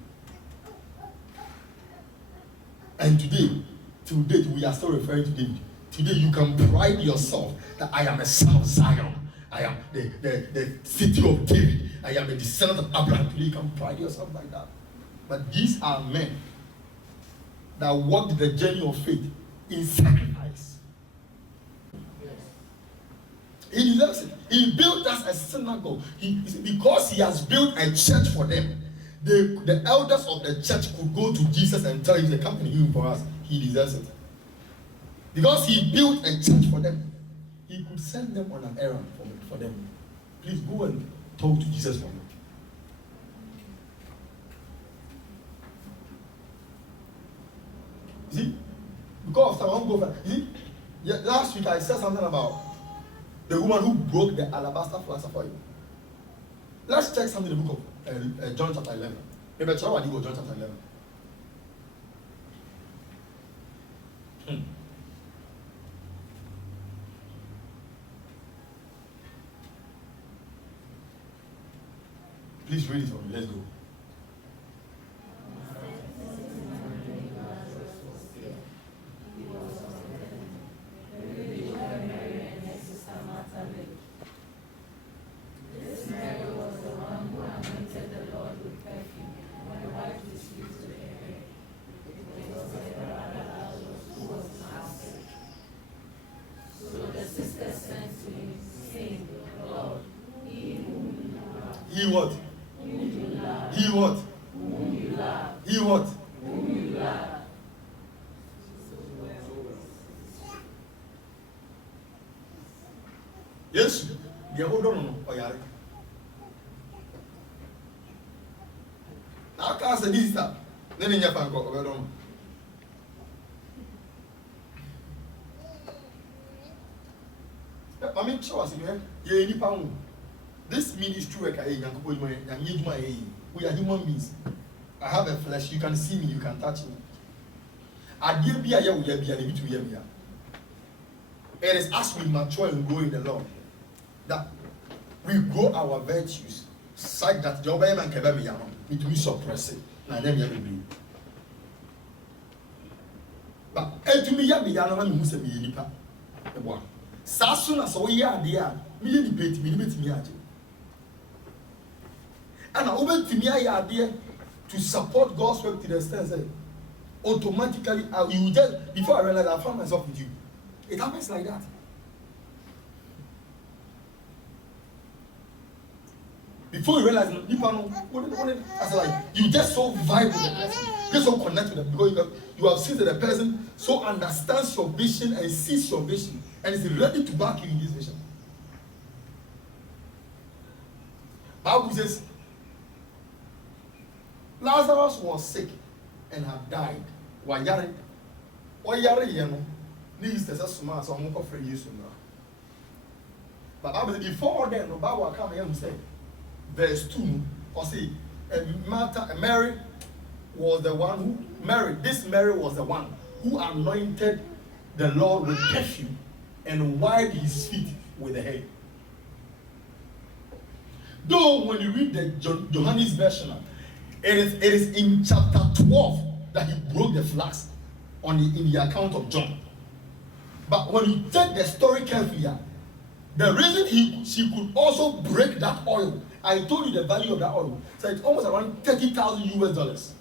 And today, to date, we are still referring to David. Today, you can pride yourself that I am a son of Zion. I am the city of David. I am a descendant of Abraham. Today you can pride yourself like that. But these are men that walked the journey of faith in sacrifice. He deserves it. He built us a synagogue. Because he has built a church for them, the elders of the church could go to Jesus and tell him to come and heal for us. He deserves it. Because he built a church for them, he could send them on an errand for them. Please go and talk to Jesus for me. You see, because of time, go. You see, last week I said something about the woman who broke the alabaster flask for you. Let's check something in the book of John chapter 11. Maybe John chapter 11. Please read it for me. Let's go. He what? He what? He what? Yes, the old no oyare. Now can say this stuff. Then in Japan go over don. I mean, show us here. Ye ni pa this ministry work, we are human beings. I have a flesh. You can see me. You can touch me. It is as we mature and grow in the Lord that we grow our virtues such that the obey man can be to be suppressing. But to me, Yabiyana who said me nipa. So soon as we are there, me debate me. And I open to me idea to support God's work to the extent that automatically you just before I realize I found myself with you. It happens like that. Before you realize, I said like you just so vibe with the person, just so connect with them because you have seen that the person so understands your vision and sees your vision and is ready to back you in this vision. Bible says Lazarus was sick and had died. Wayari, yano. This is the smart so I'm offering you soon now. But Bible says before then, the Bible come here and say, verse 2, or see, Mary was the one who married. This Mary was the one who anointed the Lord with perfume and wiped his feet with the hair. Though when you read the Johannes version, it is in chapter 12 that he broke the flax in the account of John. But when you take the story carefully, the reason she could also break that oil, I told you the value of that oil. So it's almost around $30,000.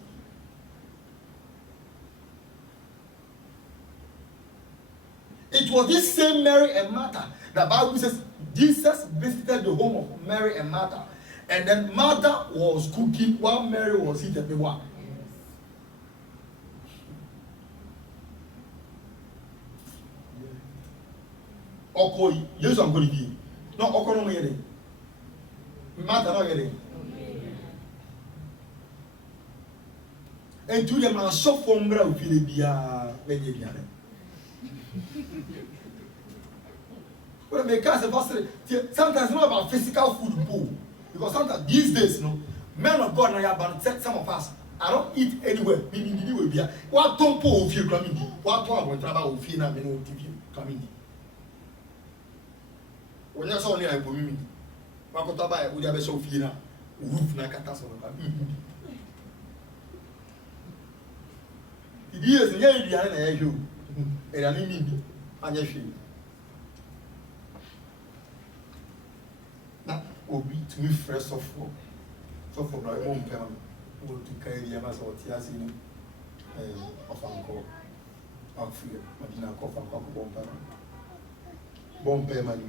It was this same Mary and Martha. The Bible says Jesus visited the home of Mary and Martha. And then Martha was cooking while Mary was eating the one. Okoi, yes, I'm going to be. No, Okoro no yere. Martha no yere. And to them, I saw from Bra Philibia, Benjamin. Well, my cousin, sometimes not about physical food, because sometimes these days, no, men of God, some of us, I don't eat anywhere. Maybe will be what tompo of you coming, what one travel of you now, coming. When you saw me, I put me. Wakotaba, we have a show fina, roof na catastrophe. The years in the you, and I mean, and yes, now will be to me first of all. So for my own parent, will to carry the Yamas or Tiasin of Uncle, Alfred, Madina Coff and Cock Bon Payment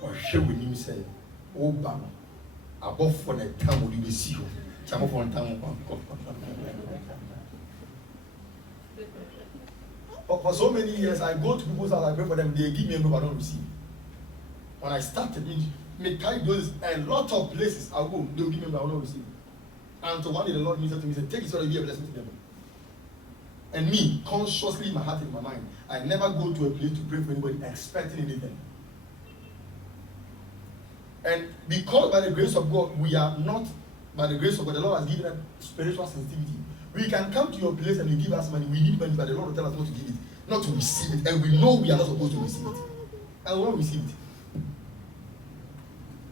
or show with him say, oh, Bam, above for the town will you see you. Some of one town. For so many years, I go to people's house, I pray for them, they give me a number, I don't receive. When I started, a lot of places I go, they'll give me a number, I don't receive. And so one day the Lord ministered to me, said, take it so that be a blessing to them. And me, consciously in my heart and my mind, I never go to a place to pray for anybody expecting anything. And because by the grace of God, we are not, by the grace of God, the Lord has given us spiritual sensitivity. We can come to your place and you give us money. We need money, but the Lord will tell us not to give it, not to receive it. And we know we are not supposed to receive it. And we won't receive it.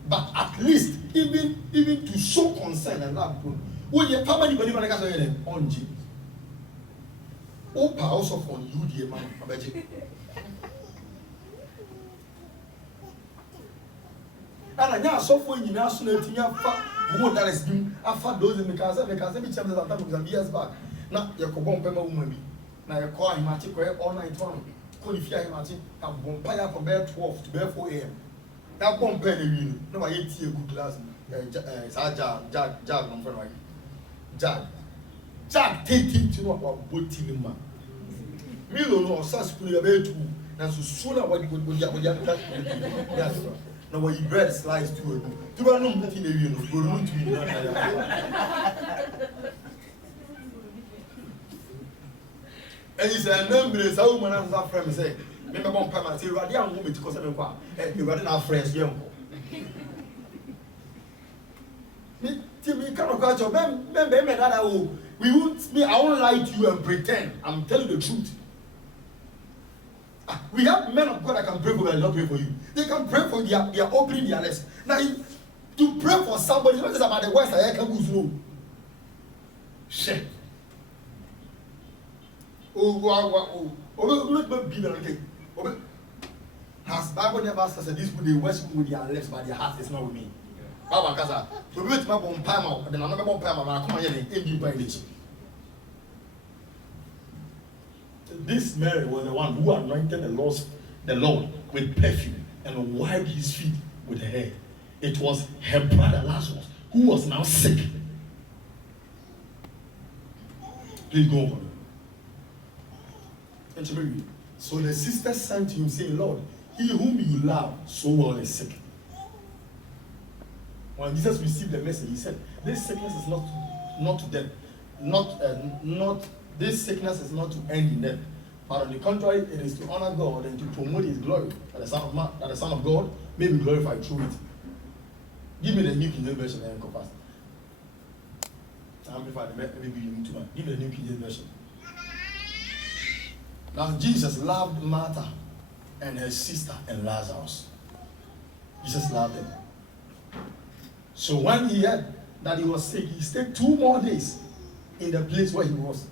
But at least, even to show concern and love, when you have money, you can say, on G. Opa also on you, dear man. And I now so for you now, so that you have who that is doing after those in the casa because every time that time was years back. Now you can bomb pema woman. Now you call him at all night long. Call if you are him at and bomb fire from bed 12 to bed 4 a.m. That bomb penny, no, I ate a good glass. Jack, from front Jack, take him to know about both in man. Milo no suspect about two. Now so sooner what you would now when you bread slice to it, you are not putting a view, go room to me. And he said, "Members, how many of our friends say, remember one time I say, Radian woman to consider and you are not friends, young." the kind of culture, men that we won't me. I won't lie to you and pretend. I'm telling the truth. We have men of God that can pray for you and not pray for you. They can pray for you. They are opening their lips. Now, to pray for somebody, it's not just about the West. I can go slow. Shit. Has Bible never said this with the West with their lips, but their heart is not with me. Baba Kasa. To be with my bomb pama, then another bomb pama, I come here and you by it. This Mary was the one who anointed the Lord with perfume and wiped his feet with her hair. It was her brother Lazarus who was now sick. Please go over. So the sister sent to him saying, Lord, he whom you love so well is sick. When Jesus received the message, he said, this sickness is not to death. This sickness is not to end in death. But on the contrary, it is to honor God and to promote his glory, that the Son of God may be glorified through it. Give me the New King James Version and go fast. Amplify the maybe you need to man. Give me the New King James Version. Now Jesus loved Martha and her sister and Lazarus. Jesus loved them. So when he heard that he was sick, he stayed 2 more days in the place where he was.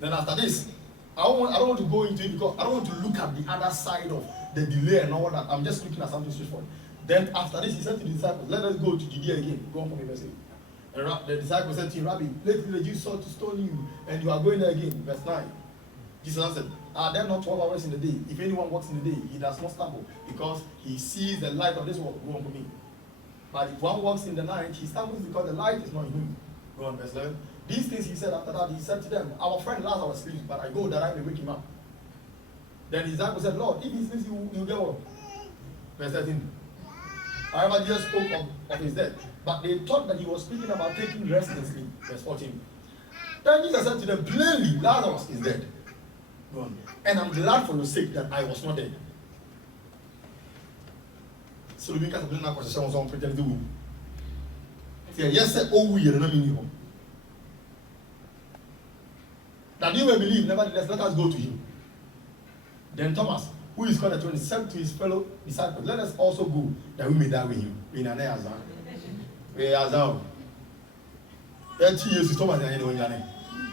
Then after this, I don't want to go into it because I don't want to look at the other side of the delay and all that. I'm just looking at something straightforward. Then after this, he said to the disciples, let us go to Judea again. Go on for me, verse 8. And the disciples said to him, Rabbi, lately the Jews sought to stone you, and you are going there again. Verse 9. Jesus answered, are there not 12 hours in the day? If anyone walks in the day, he does not stumble, because he sees the light of this world. Go on for me. But if one walks in the night, he stumbles because the light is not in him. Go on, verse 11. These things he said after that, he said to them, our friend Lazarus sleeps, but I go that I may wake him up. Then his disciples said, Lord, if he sleeps, you will get well. Verse 13. However, Jesus spoke of his death, but they thought that he was speaking about taking rest and sleep. Verse 14. Then Jesus said to them, plainly, Lazarus is dead. Go on. And I'm glad for your sake that I was not dead. So the because of the question was on pretend to do. Yes, sir, oh, we are not in. That you may believe, nevertheless, let us go to him. Then Thomas, who is called the 20, said to his fellow disciples, let us also go, that we may die with him. In an air, we are down. There 2 years, Thomas, and you know,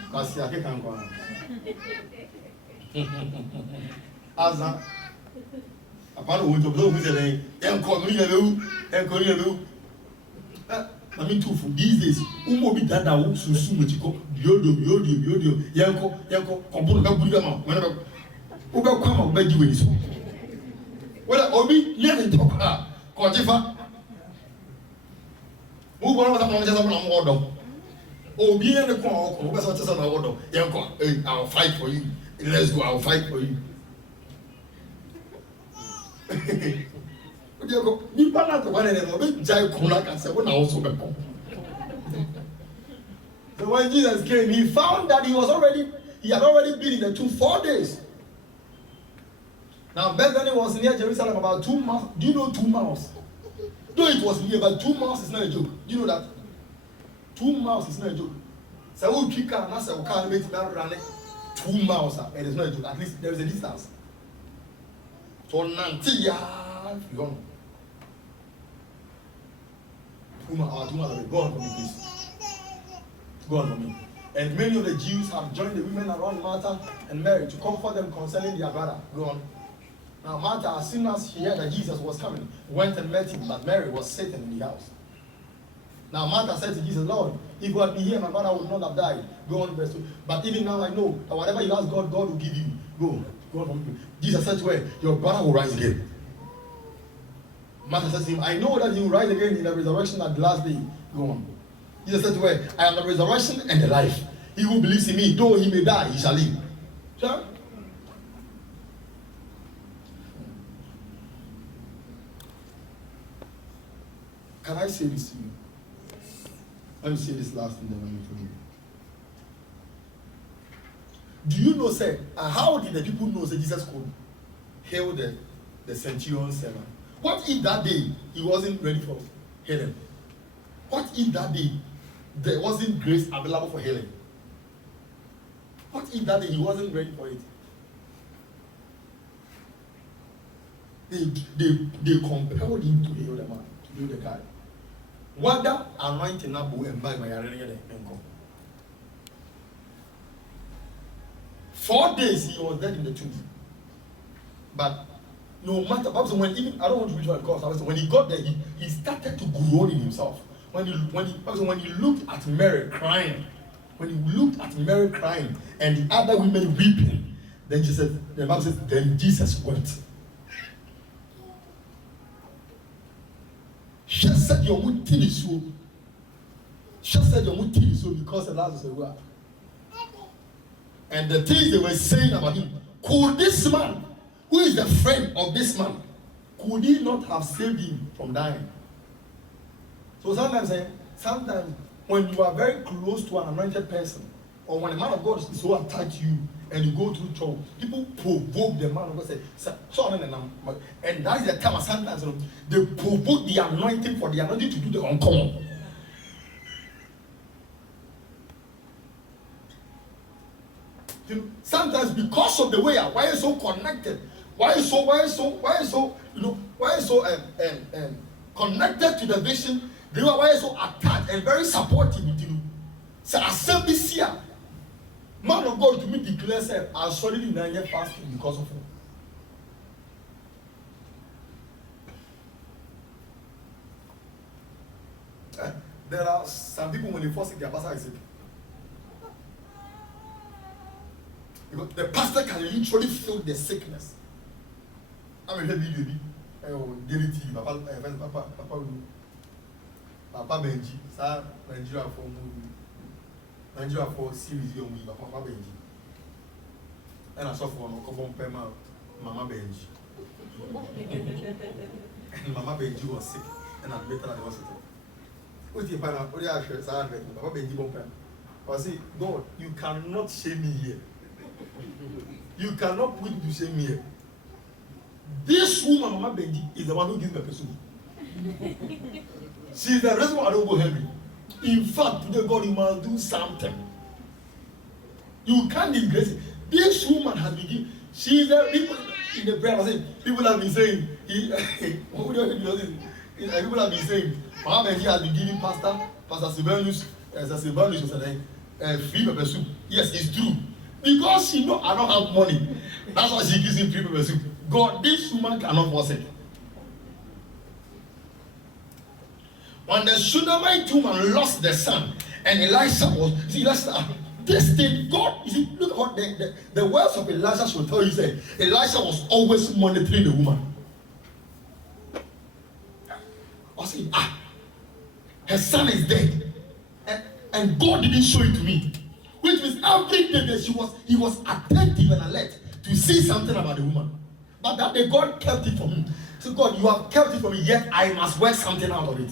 because I can't go on. Azan, upon the window, blow with the name, and call me a little, and call you a little. I mean, too, for these days, who will be that I will soon with you go, Yodio, Yanko, Kombuga, whenever Uber come up, beg you with this. Well, Obi, let him talk. Kojifa. Who was on order? Obi and the call, who was on order? Yanko, I'll fight for you. Let's go, I'll fight for you. You can't one of them, Jai Kulak and said, when I also got. So when Jesus came, he found that he had already been in the tomb 4 days. Now, Bethany was near Jerusalem about 2 miles. Do you know 2 miles? Though it was near, but 2 miles is not a joke. Do you know that? 2 miles is not a joke. So we pick up and say, we can't make that run 2 miles. It is not a joke. At least there is a distance. So, Nantia, gone. 2 miles, 2 miles. Go on for me, please. Go on for me. And many of the Jews have joined the women around Martha and Mary to comfort them concerning their brother. Go on. Now Martha, as soon as she heard that Jesus was coming, went and met him, but Mary was sitting in the house. Now Martha said to Jesus, Lord, if you had been here, my brother would not have died. Go on, verse 2. But even now I know that whatever you ask God, God will give you. Go on from me. Jesus said to her, your brother will rise again. Martha said to him, I know that he will rise again in the resurrection at the last day. Go on. Jesus said to her, I am the resurrection and the life. He who believes in me, though he may die, he shall live. Sure? Can I say this to you? Let me say this last and then let me forgive you. Do you know, sir, how did the people know that Jesus could heal the centurion's servant? What if that day he wasn't ready for healing? if that day there wasn't grace available for healing? What if that day he wasn't ready for it? They compelled him to heal the man, to heal the guy. Whether anointing Abu and by my area. 4 days he was dead in the tomb. But no matter when even I don't want to reach my cause. When he got there, he started to groan in himself. When he looked at Mary crying, and the other women weeping, then the Bible says, then Jesus wept. She said your muti is so. She said your muti is so because the Lazarus was well. And the things they were saying about him, could this man, who is the friend of this man, could he not have saved him from dying? So sometimes when you are very close to an anointed person, or when a man of God is so attached to you and you go through trouble, people provoke the man of God, and that is the time sometimes they provoke the anointing for the anointing to do the uncommon. Sometimes because of the way why are so connected, why is so connected to the vision, they are why so attached and very supportive with you. So accept this year, man of God to me declares I solidly 9 years fasting because of him. There are some people when they fall sick, their pastor is sick. Because the pastor can literally feel the sickness. I'm a video. Papa Benji, sir, Nigeria for series young Papa Benji. And I saw for no common pema, Mama Benji. And Mama Benji was sick and admitted at the hospital. What's the final? What do you actually say? Papa Benji Bompen. I say, God, you cannot shame me here. You cannot put to shame me here. This woman, Mama Benji, is the one who gives me a person. She is the reason why I don't go heavy. In fact, today God, you must do something. You can't disgrace it. This woman has been given. She is the people in the prayer. People have been saying, people have been saying, Mama Benji has been giving Pastor Sylvanus, free pepper soup. Yes, it's true. Because she know I don't have money. That's why she gives him free pepper soup. God, this woman cannot force it. When the Shunammite woman lost the son, and Elisha was, this thing, God, look at what the words of Elisha should tell you, say, Elisha was always monitoring the woman. I say, her son is dead, and God didn't show it to me. Which means every day that he was attentive and alert to see something about the woman. But that day God kept it from him. So God, you have kept it from me, yet I must work something out of it.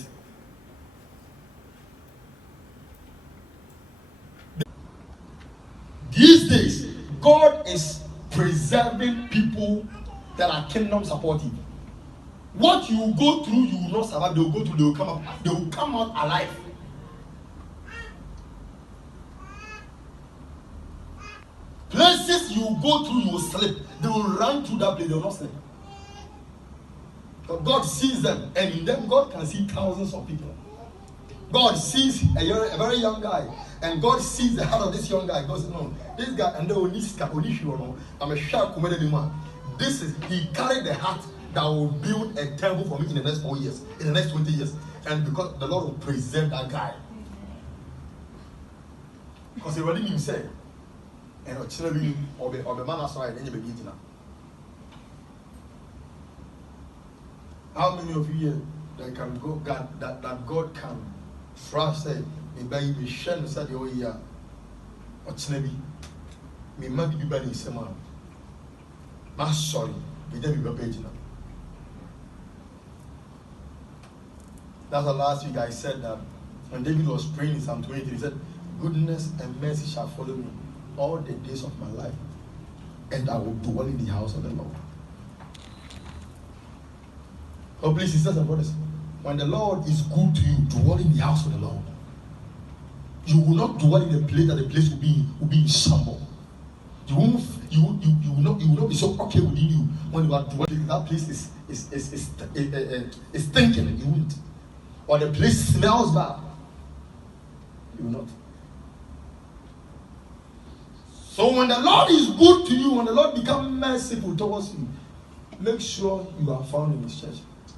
These days, God is preserving people that are kingdom supportive. What you go through, you will not survive. They will go through, they will come out alive. Places you go through, you will sleep. They will run through that place, they will not sleep. But God sees them, and in them, God can see thousands of people. God sees a very young guy, and God sees the heart of this young guy. God says, no, this guy, and I'm a sharp comedian man. He carried the heart that will build a temple for me in the next 4 years, in the next 20 years. And because the Lord will preserve that guy. Because he already himself. And or the man outside, and you begin now. How many of you here that can go that God can trust say maybe be shen said the year or chnebi me might be bad in sema. I'm sorry, we didn't be page now. That's the last week I said that when David was praying in Psalm 23, he said, goodness and mercy shall follow me all the days of my life, and I will dwell in the house of the Lord. Oh, please, sisters and brothers, when the Lord is good to you, dwell in the house of the Lord. You will not dwell in a place that the place will be in shambles. You will not be so okay within you when you are dwelling. That place is thinking. You won't. Or the place smells bad. You will not. So when the Lord is good to you, when the Lord becomes merciful towards you, make sure you are found in His church.